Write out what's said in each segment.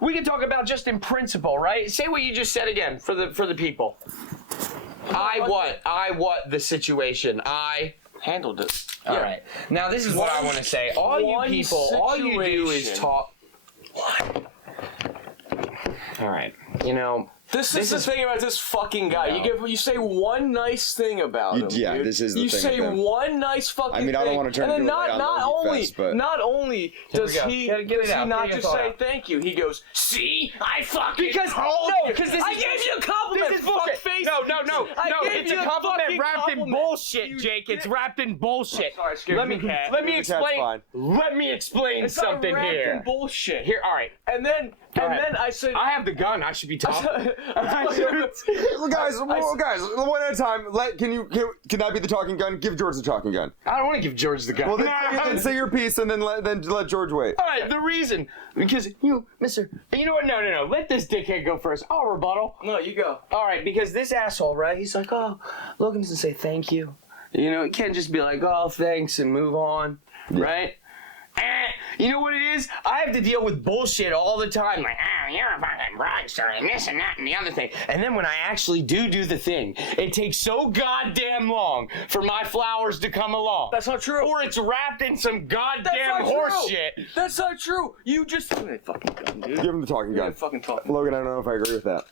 we can talk about just in principle, right? Say what you just said again for the people. I what the situation. I handled it. All right. Now this is what I want to say. All you people, all you do is talk. What? All right. You know. This is the thing about this fucking guy. No. You say one nice thing about him. Yeah, dude. this is the thing. You say one nice fucking thing. I mean, I don't want to turn into not only does he not just say thank you, he goes, see, I fucking told you. Because I gave you a compliment. This is bullshit. Face. No. It's a compliment wrapped in bullshit, Jake. It's wrapped in bullshit. Let me explain. Let me explain something here. It's wrapped in bullshit. Here, all right. And then I said, I have the gun. I should be talking. Guys, one at a time. Can that be the talking gun? Give George the talking gun. I don't want to give George the gun. Well, then say your piece and then let George wait. All right, the reason because mister. You know what? No. Let this dickhead go first. I'll rebuttal. No, you go. All right, because this asshole, right? He's like, oh, Logan doesn't say thank you. You know, he can't just be like, oh, thanks and move on, right? You know what it is? I have to deal with bullshit all the time. Like, you're a fucking fraudster and this and that and the other thing. And then when I actually do the thing, it takes so goddamn long for my flowers to come along. That's not true. Or it's wrapped in some goddamn horse shit. That's not true. You just... Give me a fucking gun, dude. Give him the talking gun. Fucking talking. Logan, I don't know if I agree with that.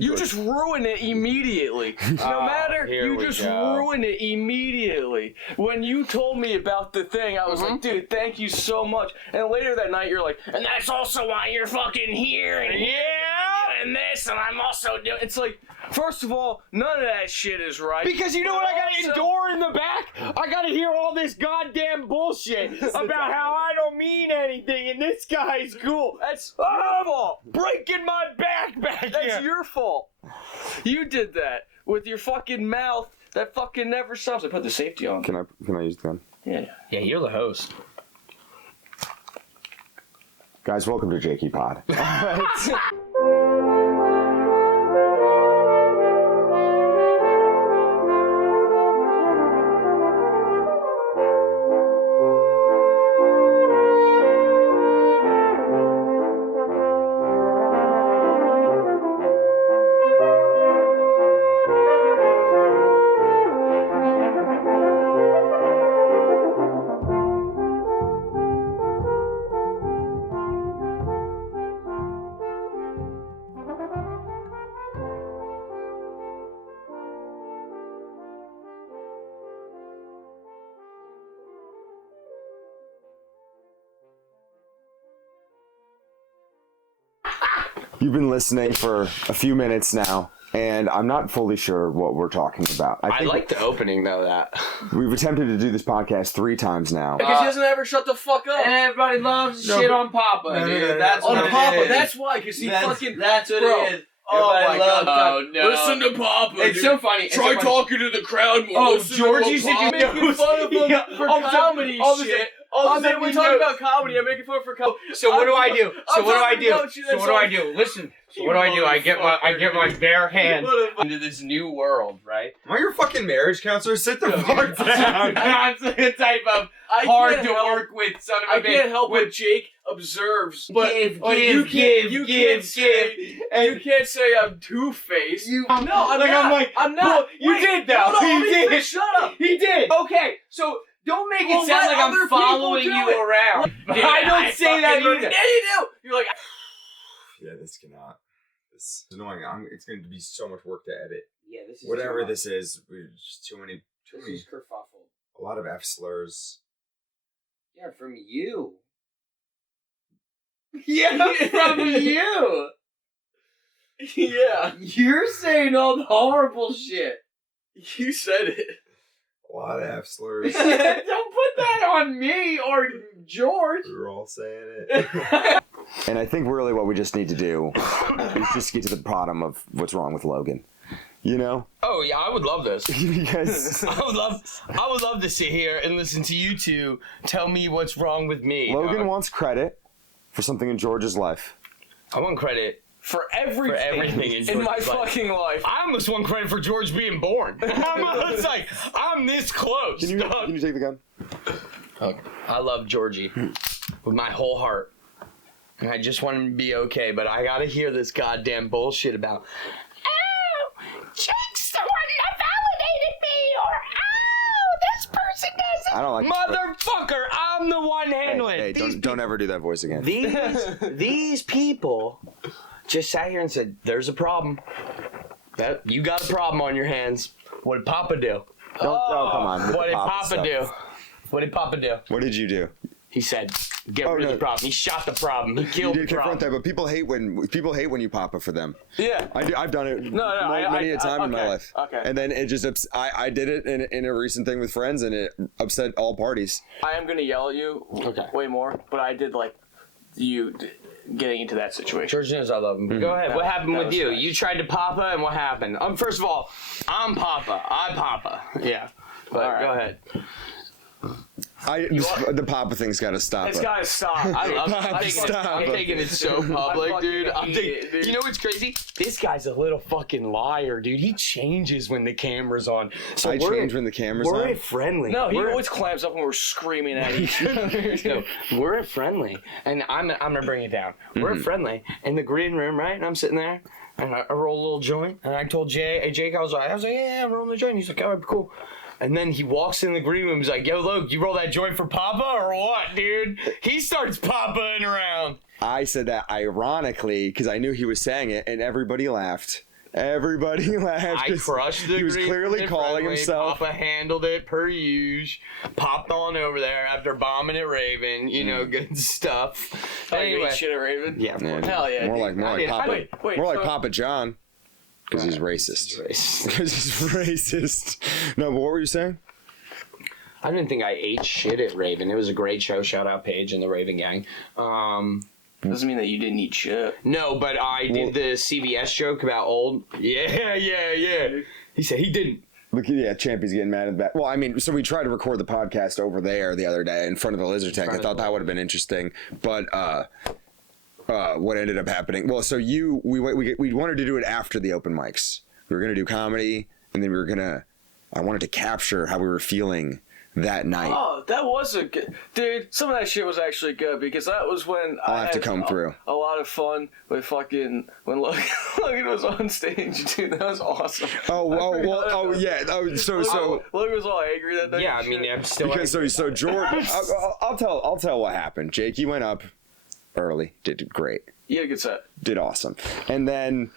You just ruin it immediately. No matter, you just ruin it immediately. When you told me about the thing, I was like, dude, thank you so much. And later that night, you're like, and that's also why you're fucking here, and and this, and I'm also doing. It's like, first of all, none of that shit is right. Because you know what I gotta endure in the back? I gotta hear all this goddamn bullshit about how I don't mean anything, and this guy's cool. That's your fault. Breaking my back here. That's your fault. You did that with your fucking mouth that fucking never stops. I put the safety on. Can I use the gun? Yeah, you're the host. Guys, welcome to Jakey Pod. All right. You've been listening for a few minutes now, and I'm not fully sure what we're talking about. I like the opening, though, that. We've attempted to do this podcast 3 times now. Because he doesn't ever shut the fuck up. And everybody loves shit on Papa, dude. That's on what Papa. it is. That's why, because he fucking... That's what it is. Oh my god. Oh, no. Listen to Papa. It's so funny. Try talking to the crowd more. Oh, Listen Georgie's making fun of him for comedy shit. We're talking about comedy. I'm making fun for comedy. So what do I do? Listen. So what do I do? I get my bare hand into this new world, right? Am I your fucking marriage counselor? Sit the fuck down. I'm the type of hard to work with son of a bitch. I can't help what Jake observes. But you can't say I'm two-faced. I'm not. You did though. He did. Shut up. He did. Okay, so don't make it sound like I'm following you around. I don't say that either. Yeah, you do. You're like... Yeah, this cannot. This is annoying. It's going to be so much work to edit. Yeah, this is whatever this is. Just too many. This is kerfuffle. A lot of F slurs. Yeah, from you. Yeah, from you. Yeah. You're saying all the horrible shit. You said it. A lot of F slurs. Don't put that on me or George. We were all saying it. And I think really what we just need to do is just get to the bottom of what's wrong with Logan. You know? Oh yeah, I would love this. You guys... I would love to sit here and listen to you two tell me what's wrong with me. Logan wants credit for something in George's life. I want credit for everything in my fucking life. I almost want credit for George being born. It's like, I'm this close. Can you take the gun? Okay. I love Georgie with my whole heart. and I just want him to be okay, but I gotta hear this goddamn bullshit about, oh, Jake's the one that validated me, or oh, this person doesn't. I don't like Motherfucker, I'm the one handling it. Hey, don't ever do that voice again. These people just sat here and said, there's a problem. That you got a problem on your hands. What did Papa do? Come on. What did Papa do? What did Papa do? What did you do? He said, get rid of the problem. He shot the problem. He killed the problem. Confront that, but people hate when you Papa for them. Yeah. I've done it many a time in my life. Okay. And then it just I did it in a recent thing with friends, and it upset all parties. I am gonna yell at you way more, but I did like you getting into that situation. George knows I love him. Go ahead. What happened with you? Nice. You tried to Papa, and what happened? First of all, I'm Papa. I'm Papa. Yeah. But right. Go ahead. The Papa thing's got to stop. It's got to stop. I love it. I'm taking it so public, dude. Dude. You know what's crazy? This guy's a little fucking liar, dude. He changes when the camera's on. So I change when the camera's on? We're friendly. No, he always clams up when we're screaming at each other. No, we're friendly. And I'm going to bring it down. We're friendly. In the green room, right? And I'm sitting there. And I roll a little joint. And I told Jake, I was like, yeah, I'm rolling the joint. He's like, all right, cool. And then he walks in the green room. He's like, yo, Luke, you roll that joint for Papa or what, dude? He starts Papaing around. I said that ironically because I knew he was saying it, and everybody laughed. Everybody laughed. I crushed the green room. He was clearly calling friendly. himself. Papa handled it per usual. Popped on over there after bombing at Raven. You know, good stuff. Anyway, shit at Raven. Yeah, hell yeah. More like Papa. Wait, more like Papa John. Because he's racist. Because he's racist. No, but what were you saying? I didn't think I ate shit at Raven. It was a great show. Shout out Paige and the Raven gang. Doesn't mean that you didn't eat shit. No, but I did the CBS joke about old. Yeah. He said he didn't. Look, yeah, Champy's getting mad at that. Well, I mean, so we tried to record the podcast over there the other day in front of the lizard tank. I thought that would have been interesting. But what ended up happening? Well, so we wanted to do it after the open mics. We were gonna do comedy, and then I wanted to capture how we were feeling that night. Oh, that was a good... Dude, some of that shit was actually good, because that was when I'll have to come through. A lot of fun with fucking... When Logan was on stage, dude, that was awesome. Yeah. So Logan was all angry that night. Yeah, I mean, I'm still... Because, so George... I'll tell what happened. Jake, you went up early, did great. You had a good set. Did awesome. And then...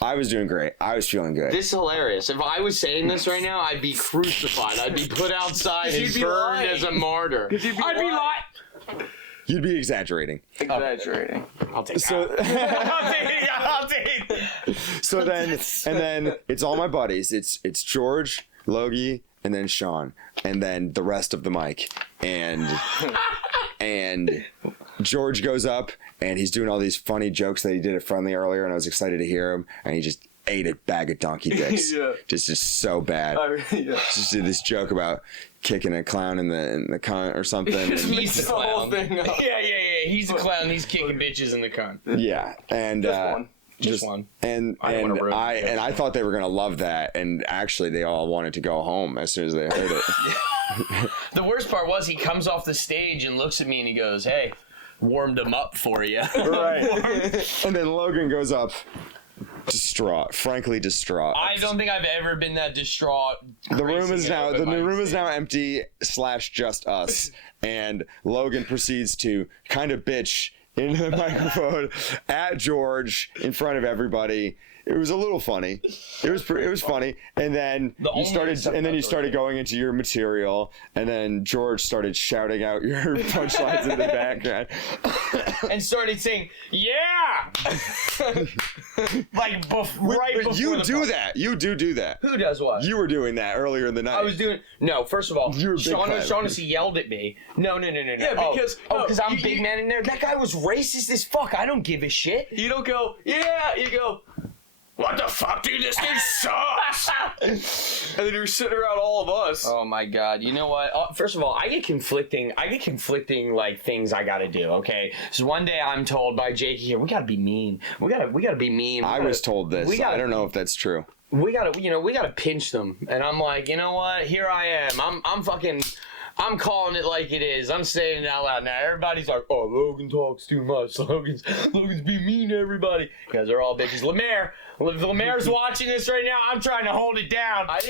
I was doing great. I was feeling good. This is hilarious. If I was saying this right now, I'd be crucified. I'd be put outside and burned as a martyr. I'd be lying. You'd be exaggerating. Exaggerating. I'll take I'll take it. So then it's all my buddies. It's George, Logie, and then Sean, and then the rest of the mic. And George goes up and he's doing all these funny jokes that he did at Friendly earlier, and I was excited to hear him. And he just ate a bag of donkey dicks. Yeah. Just so bad. Just did this joke about kicking a clown in the cunt or something. He's the whole thing up. Yeah. He's a clown. He's kicking bitches in the cunt. Yeah, and just one. And I thought they were gonna love that, and actually they all wanted to go home as soon as they heard it. The worst part was he comes off the stage and looks at me and he goes, "Hey, warmed him up for you." Right. And then Logan goes up, frankly distraught. I don't think I've ever been that distraught. The room is now empty / just us, and Logan proceeds to kind of bitch into the microphone at George in front of everybody. It was a little funny. It was funny, and then you started going into your material, and then George started shouting out your punchlines in the background, and started saying, "Yeah!" Like before. You do that. You do that. Who does what? You were doing that earlier in the night. I was doing no. First of all, Shaughnessy yelled at me. No. Yeah, because I'm big man in there. That guy was racist as fuck. I don't give a shit. You don't go. Yeah, you go. What the fuck, dude? This dude sucks! And then you're sitting around all of us. Oh my god! You know what? First of all, I get conflicting like things I gotta do. Okay, so one day I'm told by Jakey here, we gotta be mean. We gotta be mean. I was told this. I don't know if that's true. We gotta pinch them. And I'm like, you know what? Here I am. I'm calling it like it is. I'm saying it out loud. Now everybody's like, oh, Logan talks too much. Logan's being mean to everybody. You guys are all bitches. Lemaire, if Lemaire's watching this right now, I'm trying to hold it down. I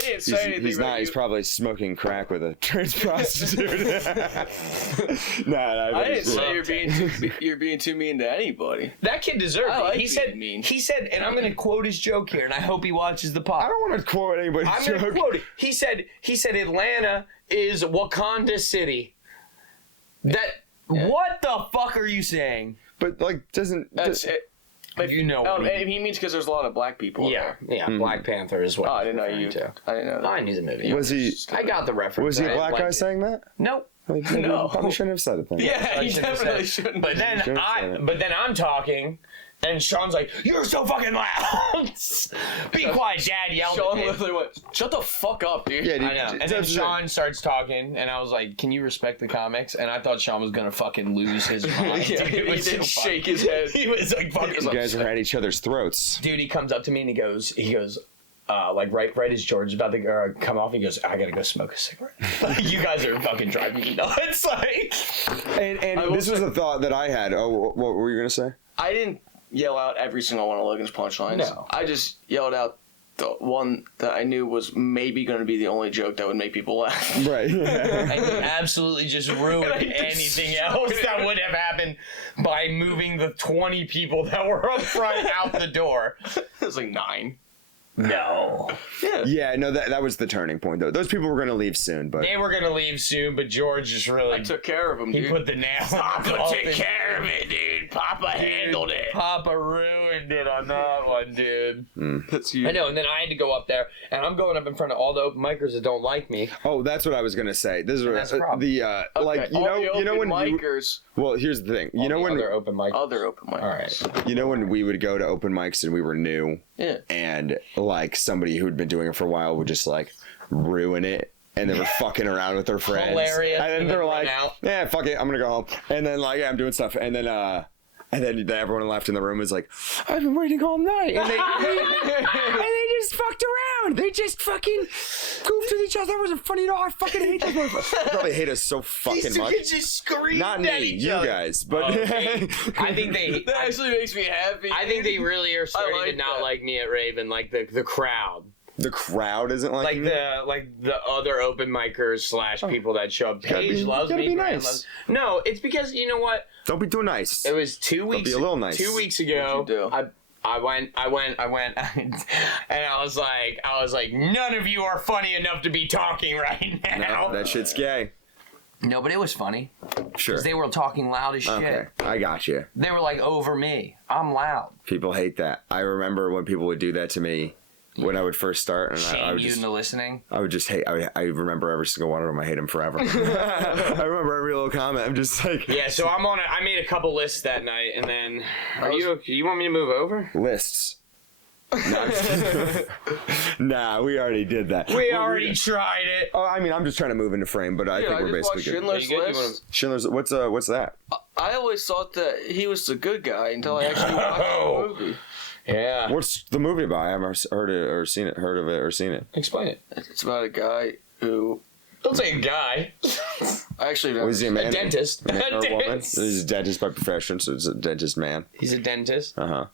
didn't say anything. He's not. He's probably smoking crack with a trans prostitute. Nah, I didn't say you're being too mean to anybody. That kid deserved it. Like He said, mean. he said, and I'm going to quote his joke here, and I hope he watches the pod. I don't want to quote anybody's I'm joke. going to quote it. He said Atlanta is Wakanda City. What the fuck are you saying? But like, That's it. You know what he means because there's a lot of black people there. Yeah, Black Panther is what I didn't know you. I didn't know that. I knew the movie. Was he? I got the reference. Was he a I black liked guy it. saying that? Nope. Like, No. Probably shouldn't have said it then. Yeah, he definitely shouldn't. But then I'm talking, and Sean's like, "You're so fucking loud." Be quiet, Dad yelled Sean at me. literally went, "Shut the fuck up, dude." Yeah, dude. I know. And then Sean starts talking, and I was like, "Can you respect the comics?" And I thought Sean was gonna fucking lose his mind. Yeah, Dude, it he was did so shake funny. his head. He was like fucking. You guys are at each other's throats. Dude, he comes up to me and he goes, like right as George is about to come off, he goes, "I gotta go smoke a cigarette." Like, you guys are fucking driving me nuts. Like, And this was a thought that I had. Oh, what were you gonna say? I didn't yell out every single one of Logan's punchlines. No. I just yelled out the one that I knew was maybe going to be the only joke that would make people laugh. Right. and you absolutely just ruined anything else that would have happened by moving the 20 people that were up front out the door. It was like 9. No. Yeah, no, that was the turning point, though. Those people were going to leave soon, but... They were going to leave soon, but George just really... I took care of him, dude. He put the nail on Papa took care of it, dude. Papa handled it. Papa ruined it on that one, dude. That's you. I know, and then I had to go up there, and I'm going up in front of all the open micers that don't like me. Oh, that's what I was going to say. This is That's the problem. like, you know when micers. Well, here's the thing. Other open mic. Other open micers. All right. You know when we would go to open mics and we were new? Yeah. And, like, somebody who'd been doing it for a while would just, like, ruin it. And they were fucking around with their friends. Hilarious. And then they're like, out. yeah, fuck it, I'm gonna go home. And then, like, yeah, I'm doing stuff. And then everyone left in the room was like, I've been waiting all night. And they just fucked around. They just fucking goofed with each other. It wasn't funny at all. I fucking hate those motherfuckers. They probably hate us so fucking much. These just screamed Not at me, each you other. guys. But I think they... That actually makes me happy. I think they really are starting like to not that. like me at Raven, like the crowd. the crowd isn't like you? the other open micers / people that show up. Paige loves gotta me. be Grant nice. loves- No, it's because you know what? Don't be too nice. It was 2 weeks. be a little nice. 2 weeks ago. What'd you do? I went, and I was like, none of you are funny enough to be talking right now. No, that shit's gay. No, but it was funny. Sure. Because they were talking loud as shit. Okay, I got you. They were like over me. I'm loud. People hate that. I remember when people would do that to me when I would first start, and I Shame would you just, into listening. I would just hate. I remember every single one of them. I hate them forever. I remember every little comment. I'm just like, Yeah, so I'm on it. I made a couple lists that night, and then you want me to move over? lists. Nah, we already did that. We already tried it. Oh, I mean, I'm just trying to move into frame, but I think I we're just basically watched good. Schindler's List. Schindler's. What's that? I always thought that he was the good guy until I actually watched the movie. Yeah. What's the movie about? I haven't heard it or seen it. Heard of it or seen it. Explain it. It's about a guy who Don't say a guy. I actually never. Was he a man? A dentist. A man or a woman? Dentist. He's a dentist by profession, so it's a dentist man. He's a dentist. Uh-huh.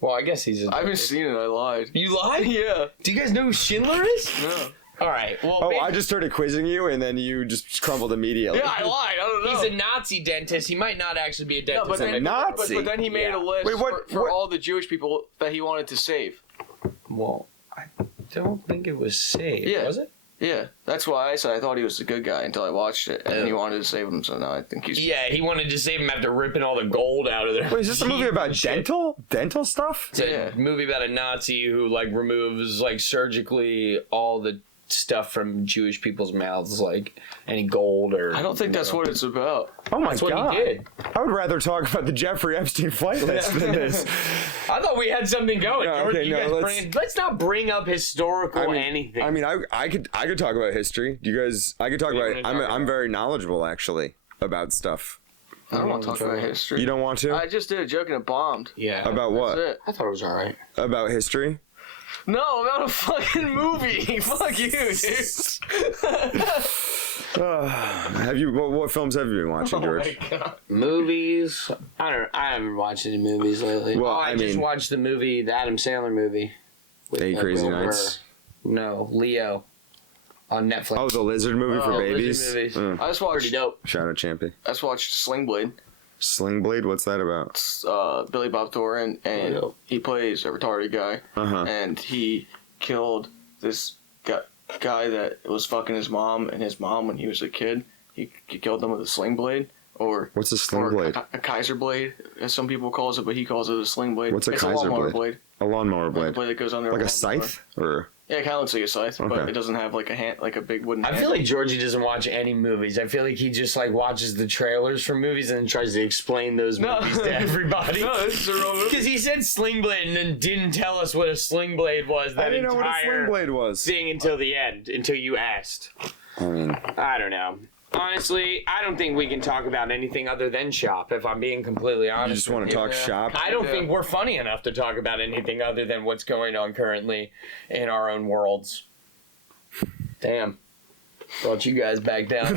Well, I guess he's a I haven't dentist. seen it. I lied. You lied? Yeah. Do you guys know who Schindler is? No. All right. Well, Oh, maybe- I just started quizzing you, and then you just crumbled immediately. Yeah, I lied. I don't know. He's a Nazi dentist. He might not actually be a No, dentist. but a then, Nazi. but then he made Yeah. a list Wait, what- for what- all the Jewish people that he wanted to save. Well, I don't think it was saved. Yeah. Was it? Yeah, that's why I said I thought he was the good guy until I watched it, and then he wanted to save him. So now I think he's. Yeah, he wanted to save him after ripping all the gold out of there. Wait, is this a movie about dental stuff? It's a Yeah. movie about a Nazi who like removes like surgically all the stuff from Jewish people's mouths, like any gold or. I don't think that's what it's about. Oh my That's what god! he did. I would rather talk about the Jeffrey Epstein flight list than this. I thought we had something going. No, George. okay, You no, guys let's- let's not bring up historical anything. I mean, I could talk about history. Do you guys? I could talk What do you about. wanna talk I'm about? very knowledgeable actually about stuff. I don't want to talk about history. You don't want to? I just did a joke and it bombed. yeah. About what? That's it. I thought it was all right. About history? No, about a fucking movie. Fuck you, dude. What films have you been watching, George? Movies. I haven't watched any movies lately. Well, I just watched the Adam Sandler movie. With, Eight Crazy Bill Nights. Burr. No, Leo. On Netflix. Oh, the lizard movie for babies. Lizard movies. I just watched. Pretty dope. Shout out Champy. I just watched Sling Blade. Sling Blade. What's that about? It's Billy Bob Thornton, and he plays a retarded guy, and he killed this guy that was fucking his mom and his mom when he was a kid. He killed them with a sling blade, or what's a sling blade? A Kaiser blade, as some people calls it, but he calls it a sling blade. What's a it's Kaiser a lawnmower blade? A lawnmower blade. A blade that goes under like a scythe, or yeah, it kind of looks like a scythe, Okay. but it doesn't have like a hand, like a big wooden. I feel like Georgie doesn't watch any movies. I feel like he just like watches the trailers for movies and then tries to explain those movies to everybody. No, this is a real movie. Because he said sling blade and then didn't tell us what a sling blade was. That I didn't know what a sling blade was. Thing until the end, until you asked. I mean, I don't know. Honestly, I don't think we can talk about anything other than shop, if I'm being completely honest. you just want to talk shop. I don't think we're funny enough to talk about anything other than what's going on currently in our own worlds. Damn. Brought you guys back down.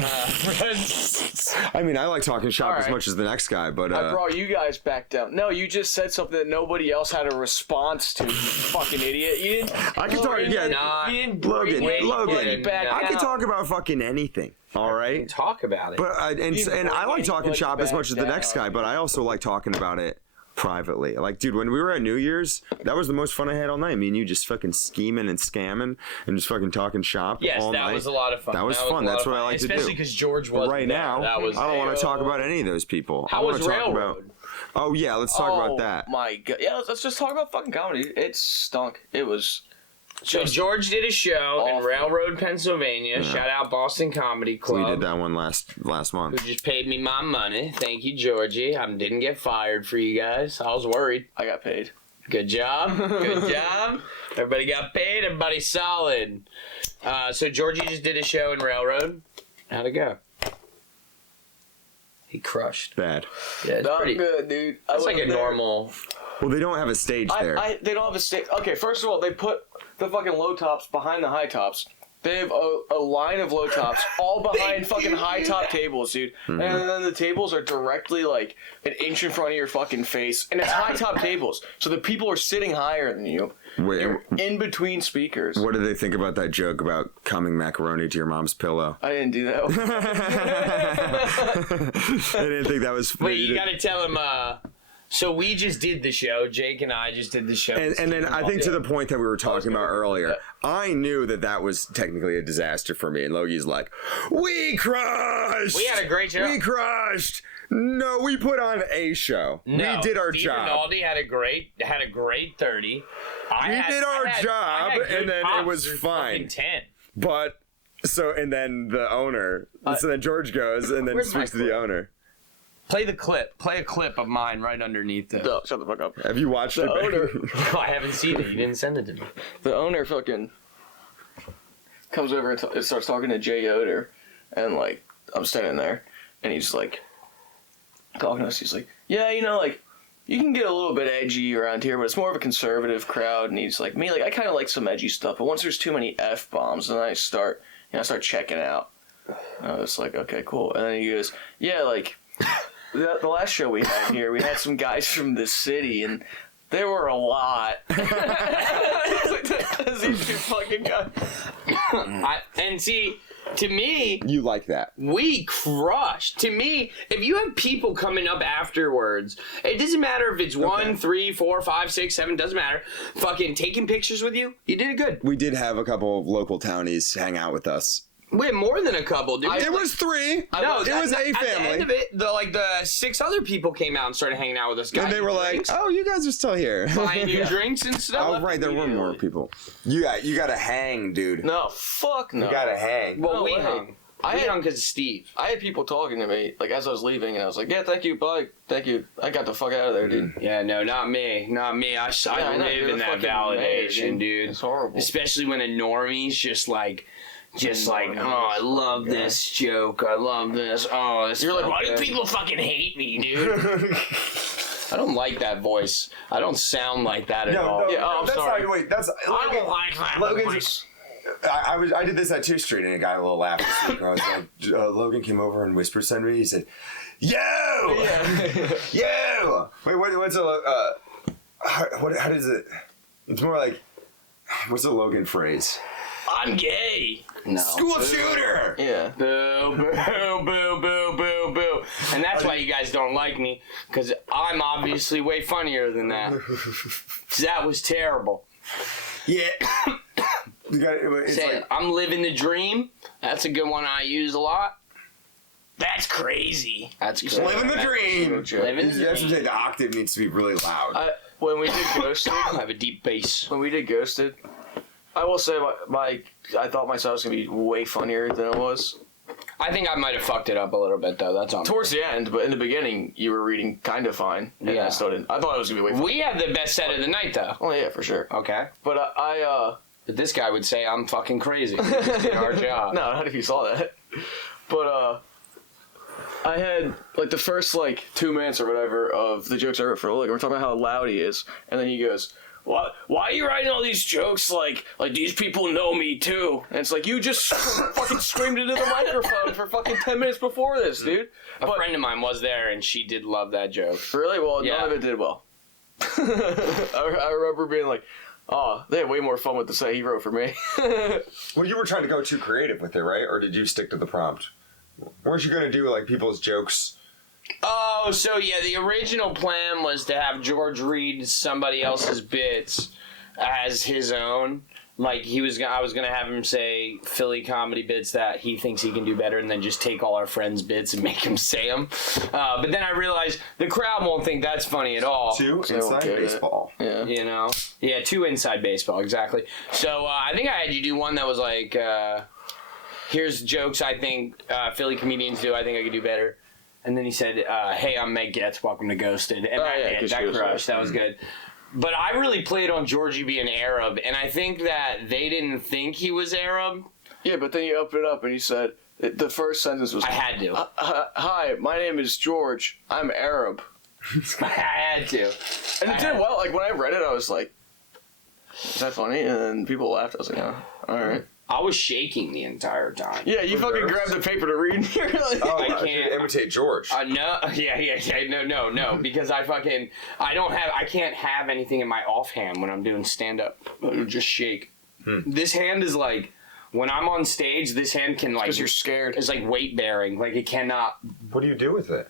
I mean, I like talking shop as Alright. much as the next guy, but I brought you guys back down. No, you just said something that nobody else had a response to. You fucking idiot! You didn't. I can talk. Yeah, Nah. You didn't bring Logan. anybody back I can down. talk about fucking anything. All right. Talk about it. But and I like talking anybody shop as back much as the next guy, but I also like talking about it privately. Like, dude, when we were at New Year's, that was the most fun I had all night. Me and you just fucking scheming and scamming and just fucking talking shop yes, all that night. was a lot of fun. That was a fun. lot That's of what I fun. like to do. Especially because George But was right now, that was I don't want to talk about any of those people. How I want was to talk Railroad? about. Oh yeah, let's talk about that. My God, yeah, let's just talk about fucking comedy. It stunk. It was. So George did a show in awful. Railroad, Pennsylvania. Shout out Boston Comedy Club. We did that one last Who month. just paid me my money. Thank you, Georgie. I didn't get fired for you guys. I was worried. I got paid. Good job. Good job. Everybody got paid. Everybody's solid. So Georgie just did a show in Railroad. How'd it go? He crushed. Bad. Yeah, it's Not pretty. good, dude. It's like a normal. Well, they don't have a stage there. They don't have a stage. Okay, first of all, they put the fucking low tops behind the high tops. They have a line of low tops all behind fucking high top tables, dude. And then the tables are directly like an inch in front of your fucking face. And it's high top tables. So the people are sitting higher than you. Wait, They're in between speakers. what did they think about that joke about coming macaroni to your mom's pillow? I didn't do that. I didn't think that was. Wait, you gotta tell him. So we just did the show. Jake and I just did the show. And then I think to the point that we were talking about earlier, I knew that was technically a disaster for me. And Logi's like, we crushed! We had a great show. We crushed! No, we put on a show. No, we did our Steve job. Rinaldi had a great 30. We did our job, good and then it pops was through fine. fucking 10. But, and then the owner, so then George goes and then Where's my speaks to the clip? owner. Play the clip. Play a clip of mine right underneath this. No, shut the fuck up. Have you watched it? owner. Oh, I haven't seen it. You didn't send it to me. The owner fucking comes over and starts talking to Jay Yoder, and like I'm standing there, and he's like talking to us. He's like, yeah, you know, like you can get a little bit edgy around here, but it's more of a conservative crowd. And he's like, me, like I kind of like some edgy stuff, but once there's too many f bombs, then I start checking out. And I was like, okay, cool. And then he goes, yeah, like the last show we had here, we had some guys from the city, and there were a lot. These two fucking guys. And see, to me, You like that. we crushed. To me, if you have people coming up afterwards, it doesn't matter if it's 1, 3, 4, 5, 6, 7, doesn't matter. Fucking taking pictures with you, you did it good. We did have a couple of local townies hang out with us. We had more than a couple, dude. It was 3. No, it was a At the family. end of it, the 6 other people came out and started hanging out with us. And they were like, "Oh, you guys are still here." buying you drinks and stuff. Oh, right, there were more people. You got to hang, dude. No, fuck no. You got to hang. Well, No we way. hung. I We had- hung because of Steve. I had people talking to me, like, as I was leaving, and I was like, yeah, thank you, bye, thank you. I got the fuck out of there, dude. Yeah, no, not me. Not me. I I know, live you're in the that fucking validation, mayor, dude. It's horrible. Especially when a normie's just like, oh, I love this joke. I love this. Oh, this. You're like, why do okay. people fucking hate me, dude? I don't like that voice. I don't sound like that at all. Yeah, oh, I'm sorry. Wait, that's I don't like that voice. I did this at 2nd Street and it got a little laugh this week. I was like, Logan came over and whispered something to me. He said, "Yo, yo." Wait, what's a how does it? It's more like, what's a Logan phrase? I'm gay. No. School shooter. Yeah. Boo, boo, boo, boo, boo, boo. And that's why you guys don't like me, because I'm obviously way funnier than that. That was terrible. Yeah. It's Say, like, I'm living the dream. That's a good one I use a lot. That's crazy. That's good. living the dream. Living the You have to dream. say the octave needs to be really loud. When we did Ghosted, I have a deep bass. when we did Ghosted, I will say I thought myself was gonna be way funnier than it was. I think I might have fucked it up a little bit, though. That's on me. Towards the end, but in the beginning, you were reading kind of fine, and Yeah. I still didn't. I thought it was gonna be way funnier. We have the best set of the night, though. Oh yeah, for sure. Okay. But But this guy would say I'm fucking crazy. We just did our job. no, not if you saw that. But I had like the first 2 minutes or whatever of the jokes I wrote for Logan. We're talking about how loud he is, and then he goes, "Why are you writing all these jokes like these people know me too?" And it's like, you just fucking screamed into the microphone for fucking 10 minutes before this, dude. A friend of mine was there, and she did love that joke. Really? Well, Yeah. none of it did well. I remember being like, oh, they had way more fun with the set he wrote for me. Well, you were trying to go too creative with it, right? Or did you stick to the prompt? Weren't you going to do people's jokes? Oh, so yeah, the original plan was to have George read somebody else's bits as his own. Like I was gonna have him say Philly comedy bits that he thinks he can do better, and then just take all our friends' bits and make him say them. But then I realized the crowd won't think that's funny at all. Too they won't inside get it. baseball. Yeah. You know? Yeah, too inside baseball, exactly. So I think I had you do one that was like, here's jokes I think Philly comedians do. I think I could do better. And then he said, hey, I'm Meg Getz, welcome to Ghosted. And that crushed. That was good. But I really played on Georgie being Arab, and I think that they didn't think he was Arab. Yeah, but then you opened it up and you said, the first sentence was, I had to. hi, my name is George. I'm Arab. I had to. And it did well. Like, when I read it, I was like, is that funny? And then people laughed. I was like, oh, all right. I was shaking the entire time. Yeah, you fucking grabbed the paper to read. And you're like, Oh, I I can't- can't imitate George. No, no, because I can't have anything in my offhand when I'm doing stand-up. It'll just shake. This hand is like, when I'm on stage, this hand can like... because you're scared. It's like weight-bearing. Like, it cannot... What do you do with it?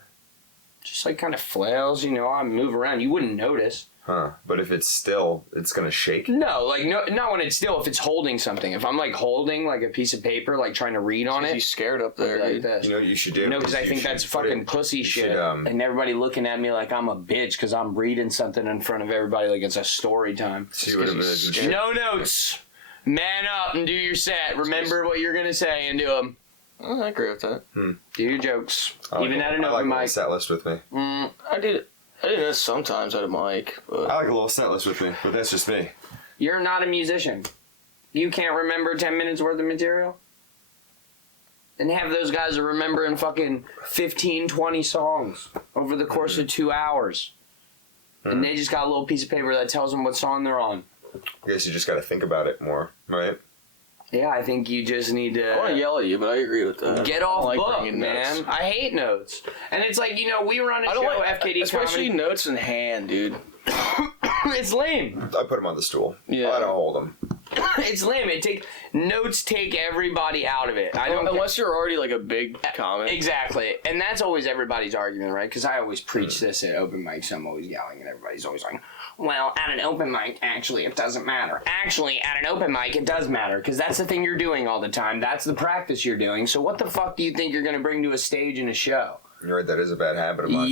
Just like kind of flails, I move around. You wouldn't notice. Huh. But if it's still, it's going to shake? No, like, no, not when it's still, if it's holding something. If I'm like holding like a piece of paper, like trying to read on He's it. scared up there, Like dude. this. You know what you should do? No, because I You think should that's put fucking it- pussy you shit. should, And everybody looking at me like I'm a bitch because I'm reading something in front of everybody like it's a story time. See what it is. No notes. Man up and do your set. Remember what you're going to say and do them. I agree with that. Do your jokes. I Even at an I like open a little mic. set list with me. I did it sometimes at a mic, but I like a little set list with me, but that's just me. You're not a musician. You can't remember 10 minutes worth of material? And have those guys are remembering fucking 15, 20 songs over the course of 2 hours. And they just got a little piece of paper that tells them what song they're on. I guess you just got to think about it more, right? Yeah, I think you just need to... I want to yell at you, but I agree with that. Get I off don't like book, bringing man. notes. I hate notes. And it's like, we run a I show, don't like FKD especially Comedy. notes in hand, dude. It's lame. I put them on the stool. Yeah. I don't hold them. It's lame. Notes take everybody out of it. I don't Unless you're already like a big comic. Exactly. And that's always everybody's argument, right? Because I always preach this at open mics. I'm always yelling, and everybody's always like, well, at an open mic, actually, it doesn't matter. Actually, at an open mic, it does matter, because that's the thing you're doing all the time. That's the practice you're doing. So what the fuck do you think you're going to bring to a stage in a show? You're right, that is a bad habit of mine.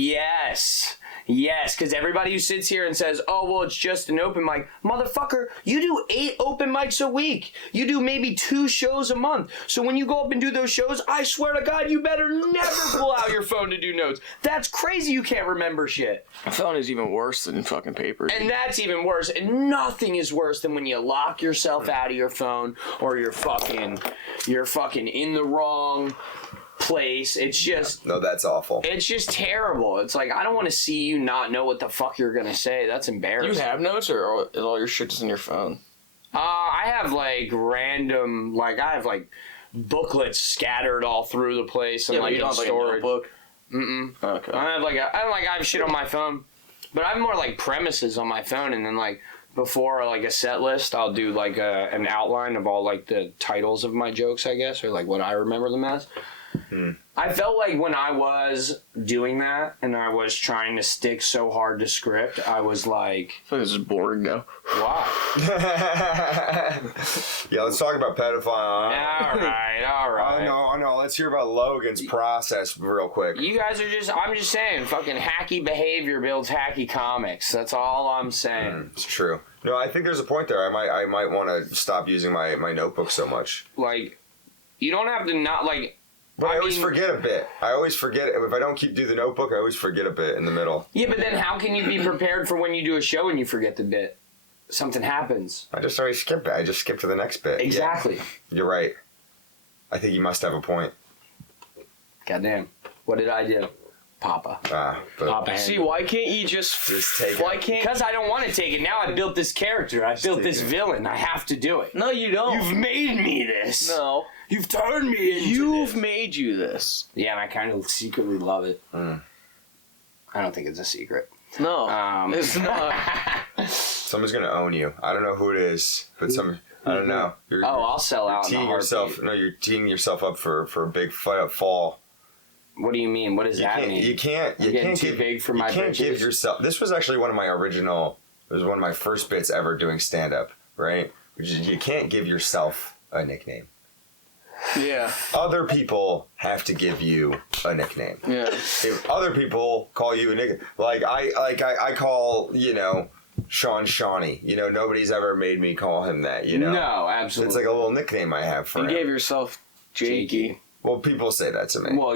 Yes, because everybody who sits here and says, oh, well, it's just an open mic. Motherfucker, you do 8 open mics a week. You do maybe 2 shows a month. So when you go up and do those shows, I swear to God, you better never pull out your phone to do notes. That's crazy you can't remember shit. Phone is even worse than fucking paper. And that's even worse. And nothing is worse than when you lock yourself out of your phone or you're fucking in the wrong place. It's just... No, that's awful. It's just terrible. It's like, I don't want to see you not know what the fuck you're going to say. That's embarrassing. You have notes, or is all your shit just in your phone? I have like random, like I have like booklets scattered all through the place and like you don't in have storage. Like a notebook? Okay. Okay. I have shit on my phone, but I have more like premises on my phone, and then like before like a set list, I'll do like an outline of all like the titles of my jokes, I guess, or like what I remember them as. I felt like when I was doing that and I was trying to stick so hard to script, I was like, I feel like this is boring now. why? Yeah, let's talk about pedophile. All right. Oh no, let's hear about Logan's process real quick. You guys are I'm just saying, fucking hacky behavior builds hacky comics. That's all I'm saying. It's true. No, I think there's a point there. I might want to stop using my notebook so much. Like, you don't have to not, like... But I always forget a bit. I always forget it. If I don't do the notebook, I always forget a bit in the middle. Yeah, but then how can you be prepared for when you do a show and you forget the bit? Something happens. I just always skip it. I just skip to the next bit. Exactly. Yeah. You're right. I think you must have a point. Goddamn. What did I do? Papa. Papa. See, why can't you just take it? Why can't? Because I don't want to take it. Now I built this character. I built this villain. I have to do it. No, you don't. You've made me this. No. You've turned me into You've this. made you this. Yeah, and I kind of secretly love it. I don't think it's a secret. No, it's not. Someone's gonna own you. I don't know who it is, but I don't know. I'll sell out in a heartbeat. You're teeing yourself up for a big fall. What do you mean? What does that mean? You can't too big for my You can't britches? give yourself. This was actually one of my original. It was one of my first bits ever doing stand up. Right, which is you can't give yourself a nickname. Yeah. Other people have to give you a nickname. Yeah. If other people call you a nickname, like I call Sean Shawnee. Nobody's ever made me call him that. No, absolutely. It's like a little nickname I have for him. You gave yourself Jakey. Well, people say that to me. Well,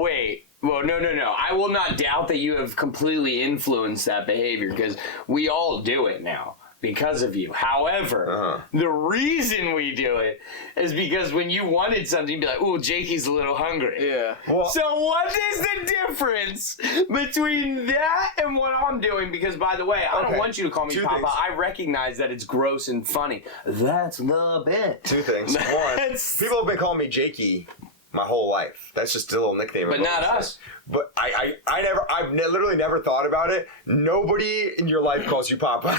wait. Well, no. I will not doubt that you have completely influenced that behavior because we all do it now because of you. However, the reason we do it is because when you wanted something, you'd be like, ooh, Jakey's a little hungry. Yeah. Well, So what is the difference between that and what I'm doing? Because, by the way, I don't want you to call me Two Papa. things. I recognize that it's gross and funny. That's the bit. two things. One, people have been calling me Jakey my whole life. That's just a little nickname. But not us. But I've literally never thought about it. Nobody in your life calls you Papa.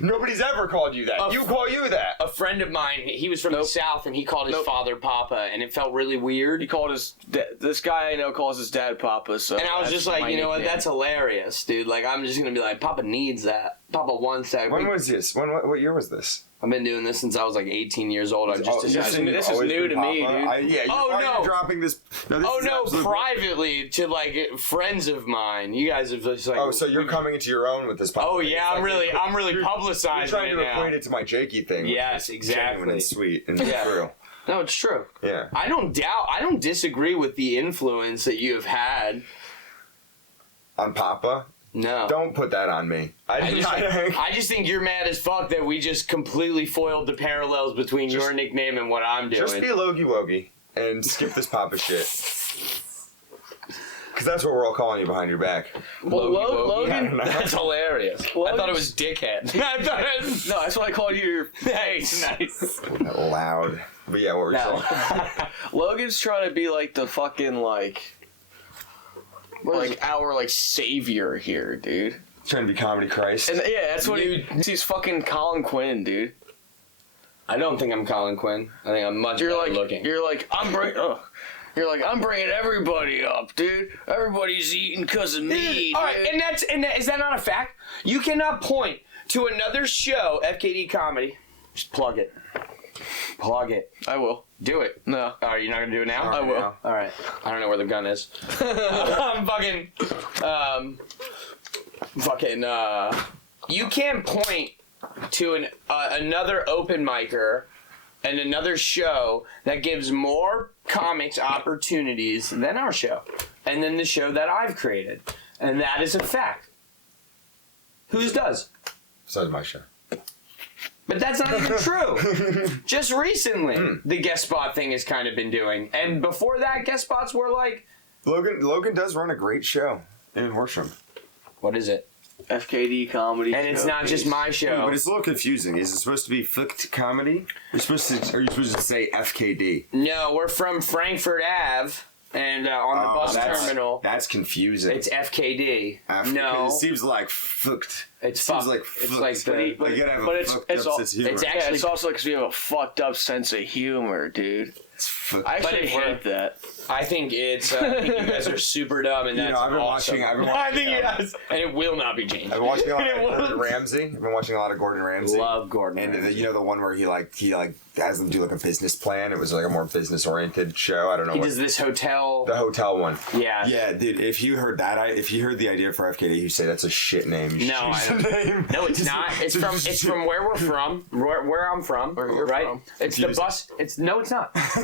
Nobody's ever called you that. You call you that. A friend of mine, he was from the South, and he called his father Papa, and it felt really weird. He called this guy I know calls his dad Papa. So And I was just like, you know what? That's hilarious, dude. Like, I'm just gonna be like, Papa needs that. Papa wants that. When was this? What year was this? I've been doing this since I was like 18 years old. I've just decided. This is new to me, dude. You're dropping this. Privately to like friends of mine. You guys have just like. Oh, so you're coming into your own with this Papa. Oh yeah, I'm really publicizing You're trying it to now. equate it to my Jakey thing. Yes, which is genuine exactly. and sweet and Yeah. true. No, it's true. Yeah. I don't disagree with the influence that you have had. On Papa? No. Don't put that on me. I just think you're mad as fuck that we just completely foiled the parallels between your nickname and what I'm doing. Just be Logie Wogie and skip this Papa shit. Because that's what we're all calling you behind your back. Well, Logan, that's hilarious. I thought it was dickhead. I thought it was... No, that's what I called you. Your Nice. Loud. But yeah, what were you saying? Logan's trying to be like the fucking our savior here, dude. Trying to be Comedy Christ. And yeah, that's what he's fucking Colin Quinn, dude. I don't think I'm Colin Quinn. I think I'm much better looking. You're like I'm bringing everybody up, dude. Everybody's eating because of me. All right, is that not a fact? You cannot point to another show, FKD Comedy. Just plug it. Plug it. I will. Do it. No. All right, you're not gonna do it now? I will. All right. I don't know where the gun is. I'm fucking. You can't point to another open micer and another show that gives more comics opportunities than our show, and then the show that I've created, and that is a fact. Whose does? Besides my show. But that's not even true. Just recently, the guest spot thing has kind of been doing. And before that, guest spots were like... Logan does run a great show in Horsham. What is it? FKD comedy. And it's not just my show. But it's a little confusing. Is it supposed to be fucked comedy? Are you supposed to say FKD? No, we're from Frankfurt Ave. And on the bus terminal. That's confusing. It's FKD. No. It seems like fucked. It seems like fucked. It's also because we have a fucked up sense of humor, dude. I actually hate that. I think it's. I think you guys are super dumb, and that's awesome. I think yes, and it will not be changed. I've been watching a lot of Gordon Ramsay. I've been watching a lot of Gordon Ramsay. Love Gordon. And the one where he has them do like a business plan. It was like a more business oriented show. I don't know. He does this hotel. The hotel one. Yeah. Yeah, dude. If you heard the idea for FKD, you say that's a shit name. No, I don't. No, it's not. It's from where we're from. Where I'm from. Where you're right? from. It's the bus. It's not.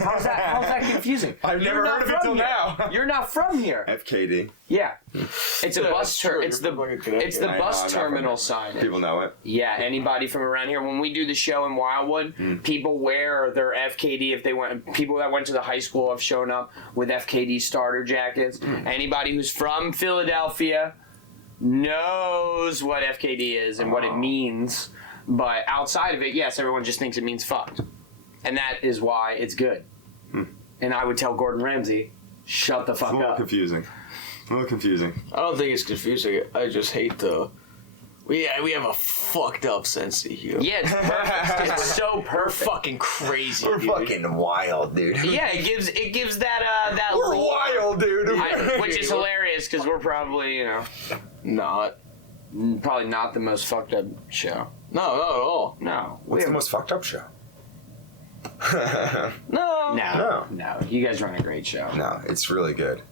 How's that confusing? I've never heard of it till now. You're not from here. FKD. Yeah. It's a bus It's the bus terminal sign. People know it. Yeah, anybody from around here. When we do the show in Wildwood, people wear their FKD if they went. People that went to the high school have shown up with FKD starter jackets. Anybody who's from Philadelphia knows what FKD is and what it means. But outside of it, yes, everyone just thinks it means fucked. And that is why it's good. And I would tell Gordon Ramsay, shut the fuck up. A little confusing. I don't think it's confusing. I just hate we have a fucked up sense of humor. Yeah, it's perfect. It's so perfect. We're fucking crazy. We're fucking wild, dude. Yeah, it gives that we're wild, dude. Which is hilarious because we're probably probably not the most fucked up show. No, not at all. No. What's the most fucked up show? No. You guys run a great show. No, it's really good.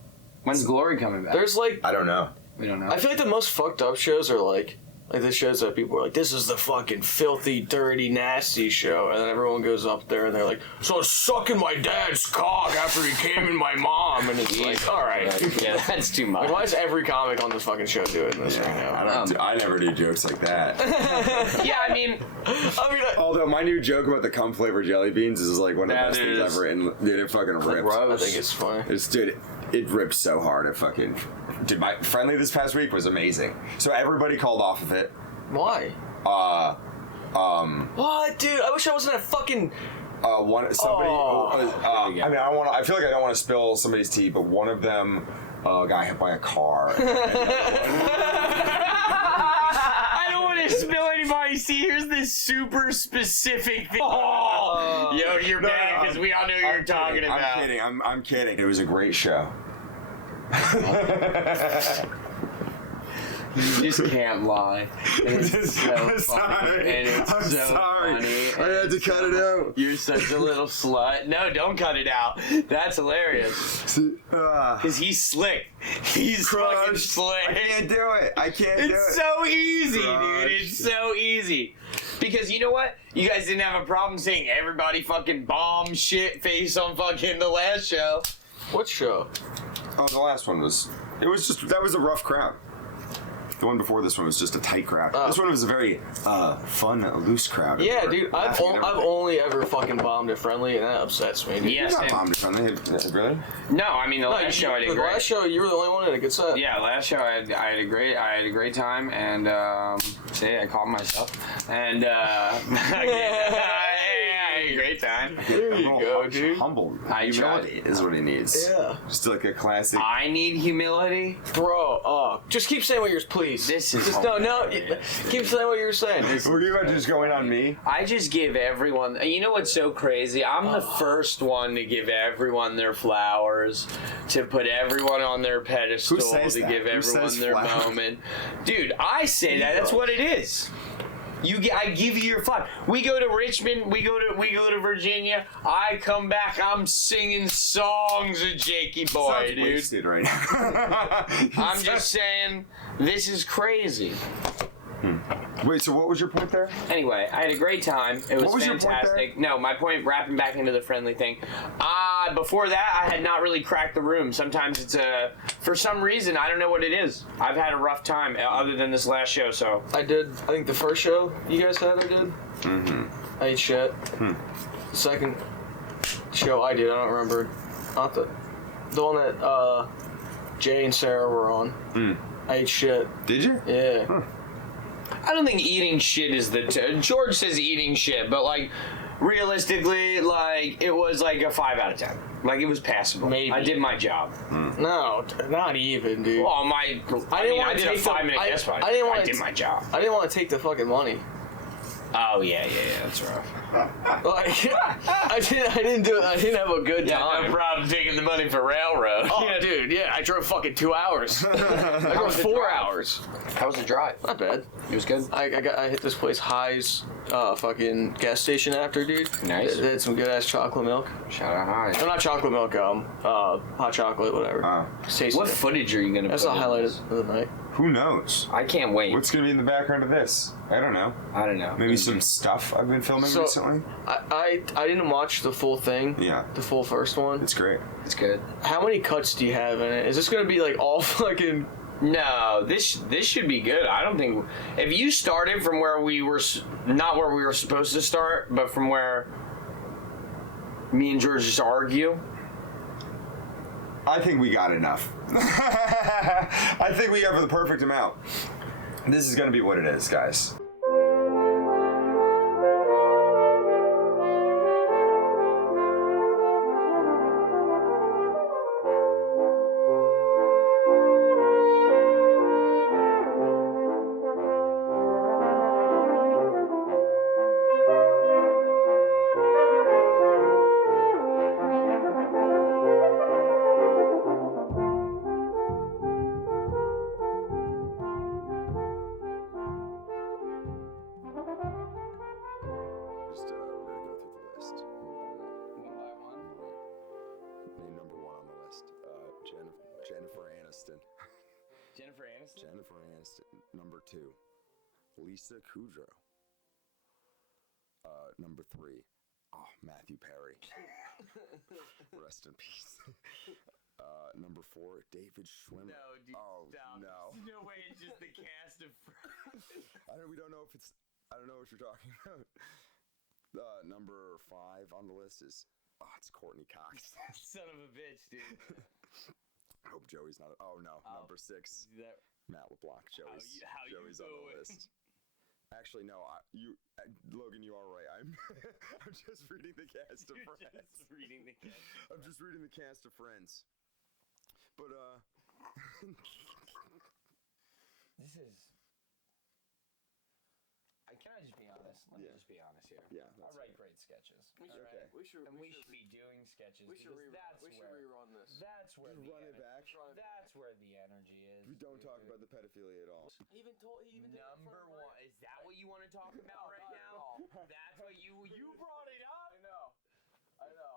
When's Glory coming back? There's I don't know. We don't know. I feel like the most fucked up shows are like the shows that people are like, this is the fucking filthy, dirty, nasty show, and then everyone goes up there and they're like, so I was sucking my dad's cock after he came in my mom, and it's like, all right, yeah, that's too much. Like, why is every comic on this fucking show doing this right now? I never do jokes like that. Yeah, I mean, although my new joke about the cum flavored jelly beans is like one of the best things ever, and dude, it fucking rips. I think it's funny. It rips so hard. It fucking. Dude, my Friendly this past week was amazing. So everybody called off of it. Why? What, dude? I wish I wasn't a fucking. I feel like I don't want to spill somebody's tea, but one of them got hit by a car. I don't want to spill anybody's tea. Here's this super specific thing. Yo, you're bad because we all know what you're talking about. I'm kidding. It was a great show. You just can't lie. It's so funny. And it's funny. I had to cut it out. You're such a little slut. No, don't cut it out. That's hilarious. Because he's slick. He's fucking slick. I can't do it. It's so easy, dude. It's so easy. Because you know what? You guys didn't have a problem saying everybody fucking bomb shit face on fucking the last show. What show? Oh, the last one was. That was a rough crowd. The one before this one was just a tight crowd. This one was a very fun, loose crowd. Yeah, dude, I've only ever fucking bombed at Friendly, and that upsets me. Dude. Yes, you not bombed at Friendly, really? No, I mean the last show I did great. The last show you were the only one in a good set. Yeah, last show I had a great time, and I called myself, and I had a great time. There you go, dude. Humble. Humility is what he needs. Yeah. Just like a classic. I need humility, bro. Just keep saying what you're. Please. This is keep saying what you're saying. Were you just going on me? I just give everyone. You know what's so crazy? I'm the first one to give everyone their flowers, to put everyone on their pedestal, to give everyone their moment. Dude, I say that. That's what it is. I give you your fun. We go to Richmond. We go to Virginia. I come back. I'm singing songs with Jakey Boy, dude. Wasted right now. I'm just saying, this is crazy. Wait, so what was your point there? Anyway, I had a great time. It was fantastic. Your point there? No, my point, wrapping back into the Friendly thing. Before that, I had not really cracked the room. Sometimes it's for some reason, I don't know what it is. I've had a rough time other than this last show, so. I think the first show you guys had, I did. Mm-hmm. I ate shit. The second show I did, I don't remember. Not the one that Jay and Sarah were on. I ate shit. Did you? Yeah. I don't think eating shit is George says eating shit, but like realistically, like it was like a 5 out of 10. Like it was passable. Maybe. I did my job. No, not even, dude. Well, I did a 5-minute guess fight. I did my job. I didn't want to take the fucking money. Oh yeah, that's rough. Like, I didn't do it. I didn't have a good time. No problem taking the money for railroad. Oh, yeah, dude, yeah, I drove fucking 2 hours. I drove 4 hours. How was the drive? Not bad. It was good. I hit this place High's fucking gas station after, dude. Nice. They had some good ass chocolate milk. Shout out Highs. No, not chocolate milk. Hot chocolate, whatever. What footage are you gonna? That's the highlight of the night. Who knows? I can't wait. What's gonna be in the background of this? I don't know. Maybe some stuff I've been filming recently. I didn't watch the full thing. Yeah. The full first one. It's great. It's good. How many cuts do you have in it? Is this gonna be like all fucking? No, this should be good. I don't think if you started from where we were, not where we were supposed to start, but from where me and George just argue. I think we got enough. I think we have the perfect amount. This is gonna be what it is, guys. Jennifer Aniston. Number 2, Lisa Kudrow. Number 3, Matthew Perry. Rest in peace. Number 4, David Schwimmer. No, dude, stop. No. There's no way it's just the cast of Friends. We don't know if it's. I don't know what you're talking about. Number 5 on the list is. It's Courtney Cox. Son of a bitch, dude. I hope Joey's not. Oh no, number 6. Matt LeBlanc. Joey's on the list. Actually, no. Logan, you are right. I'm just reading the cast of Friends. I'm just reading the cast of Friends. But this is. Can I just be honest? Let me just be honest here. Yeah. I write great sketches. We should be doing sketches. We should rerun this. That's where run it back. That's where the energy is. We don't talk about the pedophilia at all. He even did Number 1. Is that what you want to talk about right now? That's what you brought it up. I know.